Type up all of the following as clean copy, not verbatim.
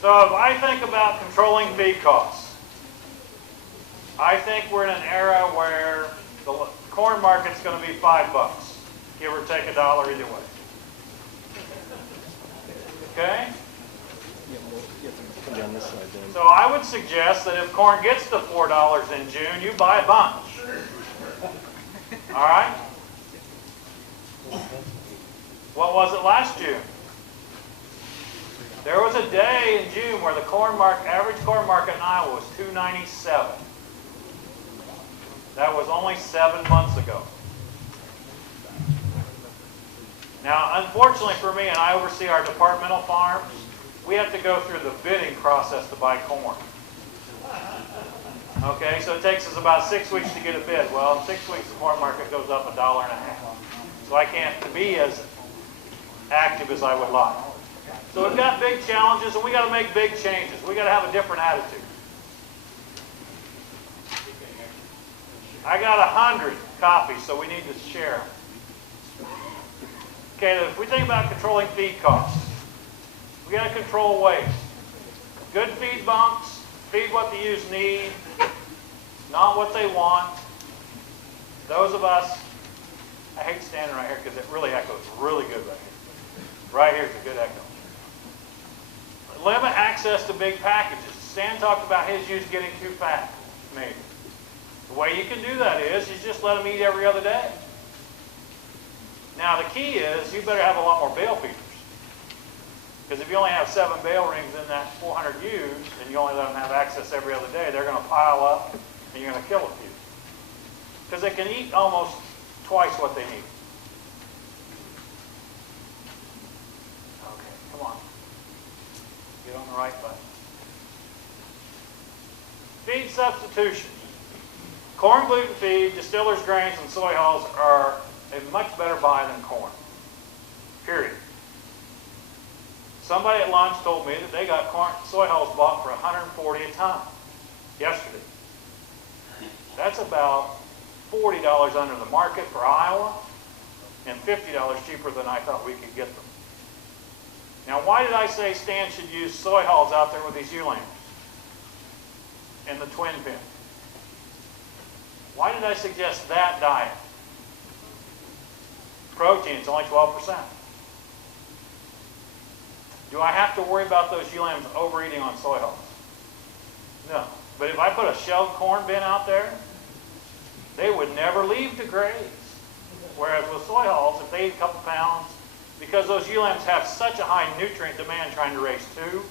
So if I think about controlling feed costs, I think we're in an era where the corn market's going to be $5, give or take $1 either way. Okay? So I would suggest that if corn gets to $4 in June, you buy a bunch. All right? What was it last June? There was a day in June where the average corn market in Iowa was $2.97. That was only 7 months ago. Now, unfortunately for me, and I oversee our departmental farms, we have to go through the bidding process to buy corn. Okay, so it takes us about 6 weeks to get a bid. Well, in 6 weeks, the corn market goes up $1.50. So I can't be as active as I would like. So we've got big challenges, and we got to make big changes. We got to have a different attitude. I got 100 copies, so we need to share them. Okay, if we think about controlling feed costs, we got to control waste. Good feed bunks, feed what the ewes need, not what they want. Those of us, I hate standing right here because it really echoes really good right here. Right here is a good echo. Limit access to big packages. Stan talked about his ewes getting too fat, maybe. The way you can do that is you just let them eat every other day. Now the key is you better have a lot more bale feeders. Because if you only have 7 bale rings in that 400 ewes and you only let them have access every other day, they're going to pile up and you're going to kill a few. Because they can eat almost twice what they need. Okay, come on. Get on the right button. Feed substitution. Corn gluten feed, distillers grains, and soy hulls are a much better buy than corn. Period. Somebody at lunch told me that they got soy hulls bought for $140 a ton yesterday. That's about $40 under the market for Iowa and $50 cheaper than I thought we could get them. Now, why did I say Stan should use soy hulls out there with these ewe lambs and the twin pin? Why did I suggest that diet? Protein, it's only 12%. Do I have to worry about those ewe lambs overeating on soy hulls? No. But if I put a shelled corn bin out there, they would never leave to graze. Whereas with soy hulls, if they eat a couple pounds, because those ewe lambs have such a high nutrient demand trying to raise 2,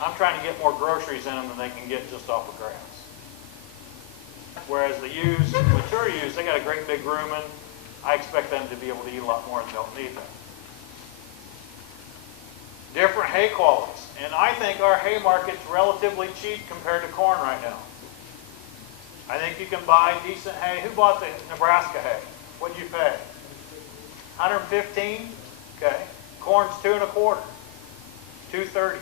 I'm trying to get more groceries in them than they can get just off of grass. Whereas the ewes, mature ewes, they got a great big rumen. I expect them to be able to eat a lot more and don't need that. Different hay qualities. And I think our hay market's relatively cheap compared to corn right now. I think you can buy decent hay. Who bought the Nebraska hay? What did you pay? 115? Okay. Corn's 2 1/4. 230.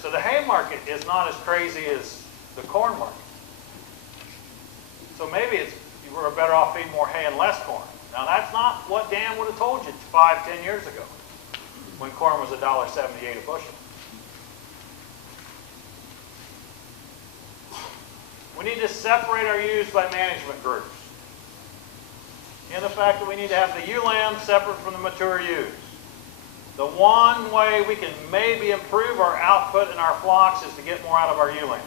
So the hay market is not as crazy as the corn market. So maybe you were better off feeding more hay and less corn. Now that's not what Dan would have told you 5, 10 years ago when corn was $1.78 a bushel. We need to separate our ewes by management groups. In the fact that we need to have the ewe lambs separate from the mature ewes. The one way we can maybe improve our output in our flocks is to get more out of our ewe lambs.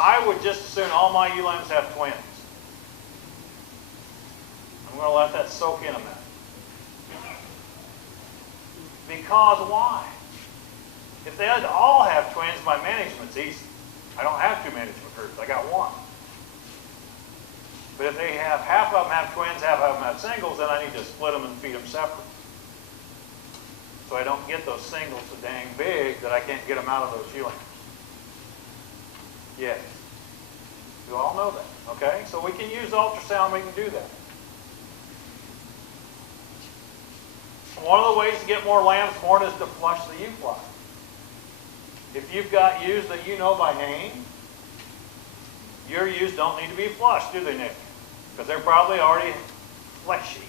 I would just as soon all my ewe lambs have twins. I'm going to let that soak in a minute. Because why? If they had to all have twins, my management's easy. I don't have 2 management groups. I got 1. But if they have half of them have twins, half of them have singles, then I need to split them and feed them separate. So I don't get those singles so dang big that I can't get them out of those ewe lambs. Yes. You all know that, okay? So we can use ultrasound, we can do that. One of the ways to get more lambs born is to flush the ewe flock. If you've got ewes that you know by name, your ewes don't need to be flushed, do they, Nick? Because they're probably already fleshy,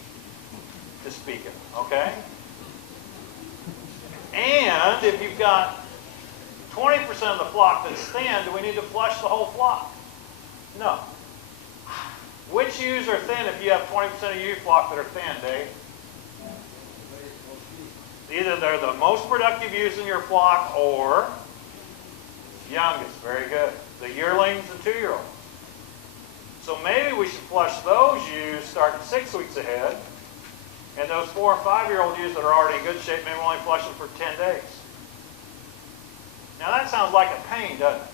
to speak of, okay? And But if you've got 20% of the flock that's thin, do we need to flush the whole flock? No. Which ewes are thin if you have 20% of your flock that are thin, Dave? Either they're the most productive ewes in your flock or youngest. Very good. The yearlings and 2-year-olds. So maybe we should flush those ewes starting 6 weeks ahead. And those 4 and 5-year-old ewes that are already in good shape, maybe we'll only flush them for 10 days. Now that sounds like a pain, doesn't it?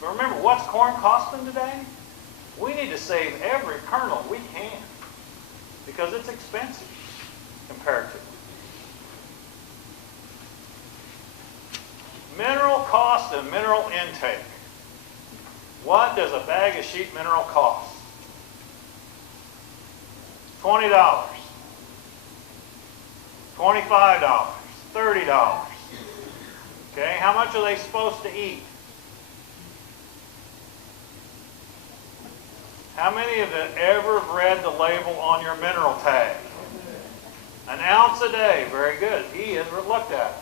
But remember, what's corn costing today? We need to save every kernel we can because it's expensive comparatively. Mineral cost and mineral intake. What does a bag of sheep mineral cost? $20, $25, $30. Okay, how much are they supposed to eat? How many of you ever read the label on your mineral tag? An ounce a day. Very good. He has looked at it.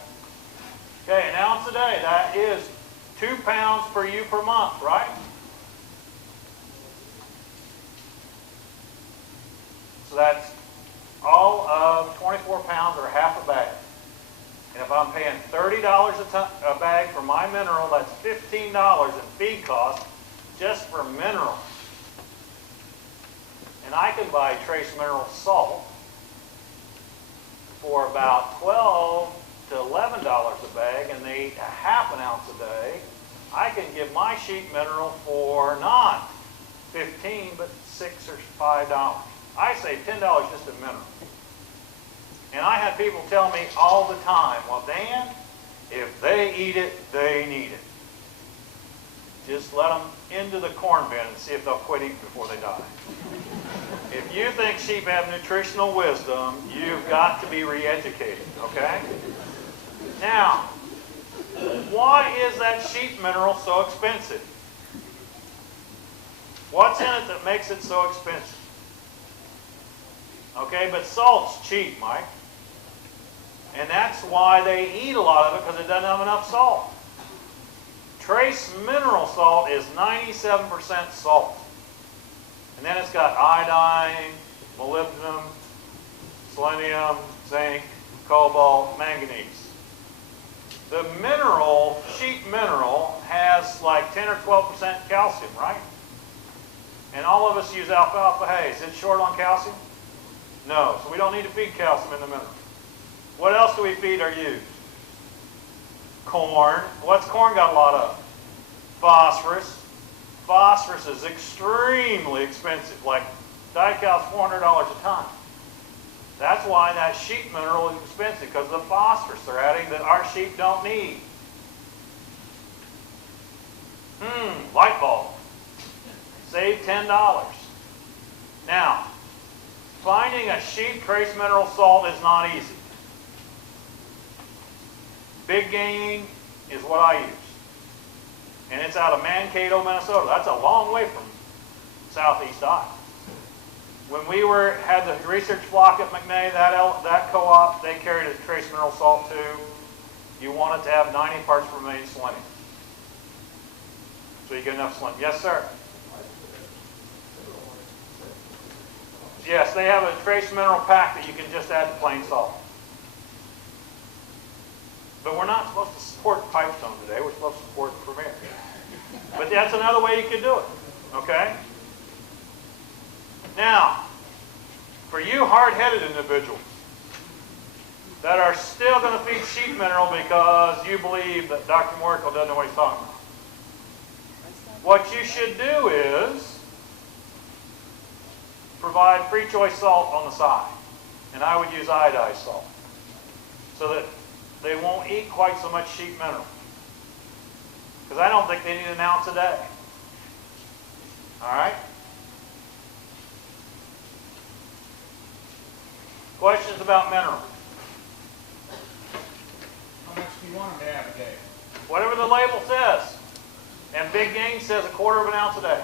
Okay, an ounce a day. That is 2 pounds per ewe per month, right? So that's all of 24 pounds or half a bag. And if I'm paying $30 a bag for my mineral, that's $15 in feed cost just for minerals. And I can buy trace mineral salt for about $12 to $11 a bag, and they eat a half an ounce a day. I can give my sheep mineral for not $15, but $6 or $5. I save $10 just in mineral. And I have people tell me all the time, well, Dan, if they eat it, they need it. Just let them into the corn bin and see if they'll quit eating before they die. If you think sheep have nutritional wisdom, you've got to be re-educated, okay? Now, why is that sheep mineral so expensive? What's in it that makes it so expensive? Okay, but salt's cheap, Mike. And that's why they eat a lot of it, because it doesn't have enough salt. Trace mineral salt is 97% salt. And then it's got iodine, molybdenum, selenium, zinc, cobalt, manganese. The mineral, sheep mineral, has like 10 or 12% calcium, right? And all of us use alfalfa hay. Is it short on calcium? No, so we don't need to feed calcium in the mineral. What else do we feed our ewes? Corn. What's corn got a lot of? Phosphorus. Phosphorus is extremely expensive. Like Dical's $400 a ton. That's why that sheep mineral is expensive, because of the phosphorus they're adding that our sheep don't need. Light bulb. Save $10. Now, finding a sheep trace mineral salt is not easy. Big Game is what I use. And it's out of Mankato, Minnesota. That's a long way from southeast Iowa. When we had the research flock at McNay, that co-op, they carried a trace mineral salt too. You want it to have 90 parts per million selenium. So you get enough selenium. Yes, sir? Yes, they have a trace mineral pack that you can just add to plain salt. But we're not supposed to support Pipestone today. We're supposed to support Premier. But that's another way you could do it. Okay? Now, for you hard-headed individuals that are still going to feed sheep mineral because you believe that Dr. Morrical doesn't know what he's talking about, what you should do is provide free choice salt on the side. And I would use iodized salt so that they won't eat quite so much sheep mineral. Because I don't think they need an ounce a day. All right? Questions about mineral? How much do you want them to have a day? Whatever the label says. And Big Game says 1/4 of an ounce a day.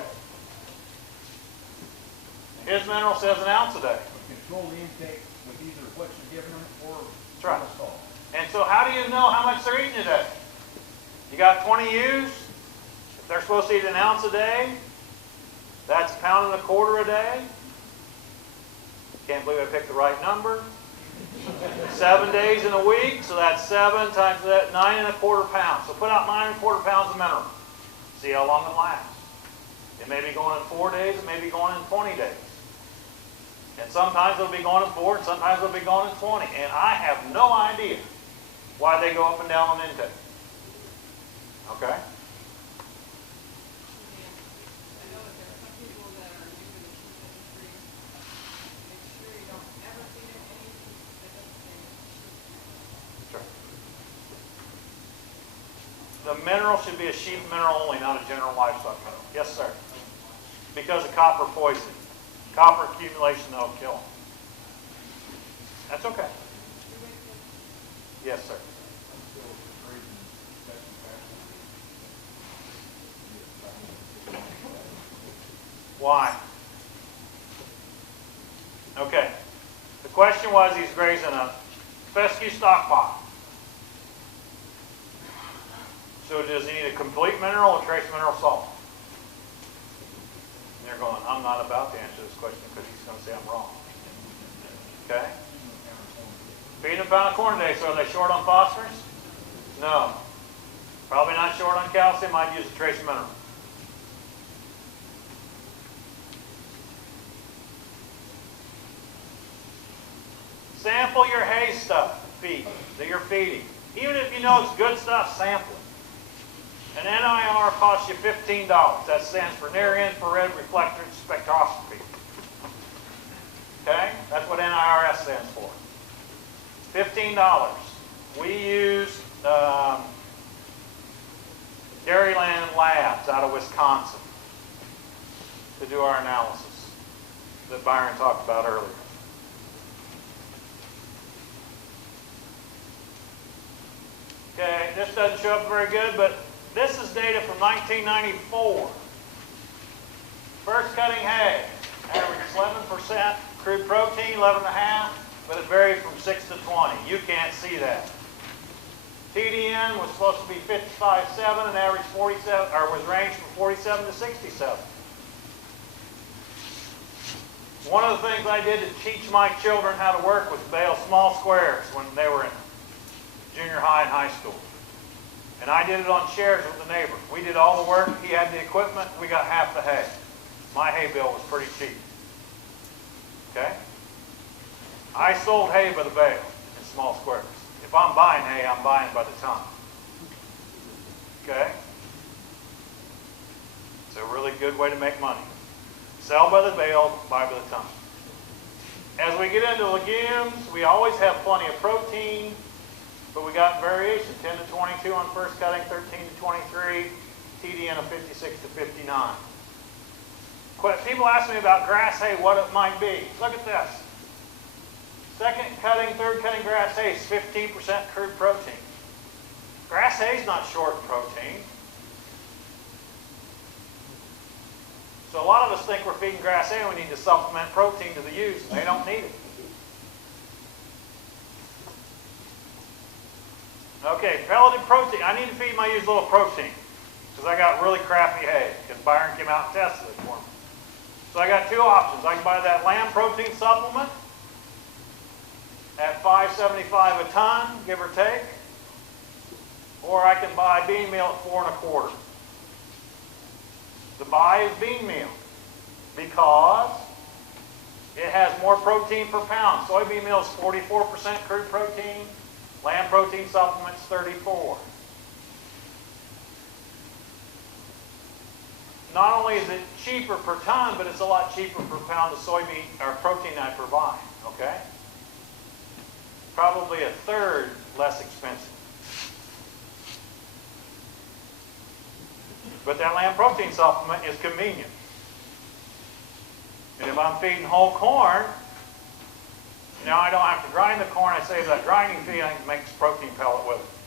His mineral says an ounce a day. Control the intake with either what you're giving them or That's right. salt. And so how do you know how much they're eating a day? You got 20 ewes. If they're supposed to eat an ounce a day, that's £1.25 pounds a day. Can't believe I picked the right number. 7 days in a week, so that's 7 times that, 9¼ pounds. So put out 9¼ pounds of mineral. See how long it lasts. It may be going in 4 days, it may be going in 20 days. And sometimes it'll be going in 4, and sometimes it'll be going in 20. And I have no idea why they go up and down on intake. Okay? The mineral should be a sheep mineral only, not a general livestock mineral. Yes, sir. Because of copper poisoning. Copper accumulation, that'll kill them. That's okay. Yes, sir. Why? Okay. The question was he's grazing a fescue stock pot. So does he need a complete mineral or trace mineral salt? And they're going, I'm not about to answer this question because he's going to say I'm wrong. Okay? Feeding a pound of corn a day, so are they short on phosphorus? No. Probably not short on calcium. I'd use a trace mineral. Sample your hay stuff that you're feeding. Even if you know it's good stuff, sample it. An NIR costs you $15. That stands for Near Infrared Reflector Spectroscopy. Okay? That's what NIRS stands for. $15. We use Dairyland Labs out of Wisconsin to do our analysis that Byron talked about earlier. Okay, this doesn't show up very good, but this is data from 1994. First cutting hay, average 11% crude protein, 11.5, but it varied from 6 to 20. You can't see that. TDN was supposed to be 55.7 and average 47, or was ranged from 47 to 67. One of the things I did to teach my children how to work was bale small squares when they were in junior high and high school. And I did it on shares with the neighbor. We did all the work. He had the equipment. We got half the hay. My hay bill was pretty cheap. Okay? I sold hay by the bale in small squares. If I'm buying hay, I'm buying by the ton. Okay? It's a really good way to make money. Sell by the bale, buy by the ton. As we get into legumes, we always have plenty of protein, but we got variation, 10 to 22 on first cutting, 13 to 23, TDN of 56 to 59. People ask me about grass hay, what it might be. Look at this. Second cutting, third cutting grass hay is 15% crude protein. Grass hay is not short in protein. So a lot of us think we're feeding grass hay and we need to supplement protein to the ewes. They don't need it. Okay, pelleted protein. I need to feed my ewes a little protein because I got really crappy hay because Byron came out and tested it for me. So I got two options. I can buy that lamb protein supplement at $5.75 a ton, give or take, or I can buy bean meal at $4.25. The buy is bean meal because it has more protein per pound. Soybean meal is 44% crude protein. Lamb protein supplements 34. Not only is it cheaper per ton, but it's a lot cheaper per pound of soybean or protein I provide. Okay? Probably a third less expensive. But that lamb protein supplement is convenient. And if I'm feeding whole corn, now I don't have to grind the corn. I save that grinding fee and I can make this protein pellet with it.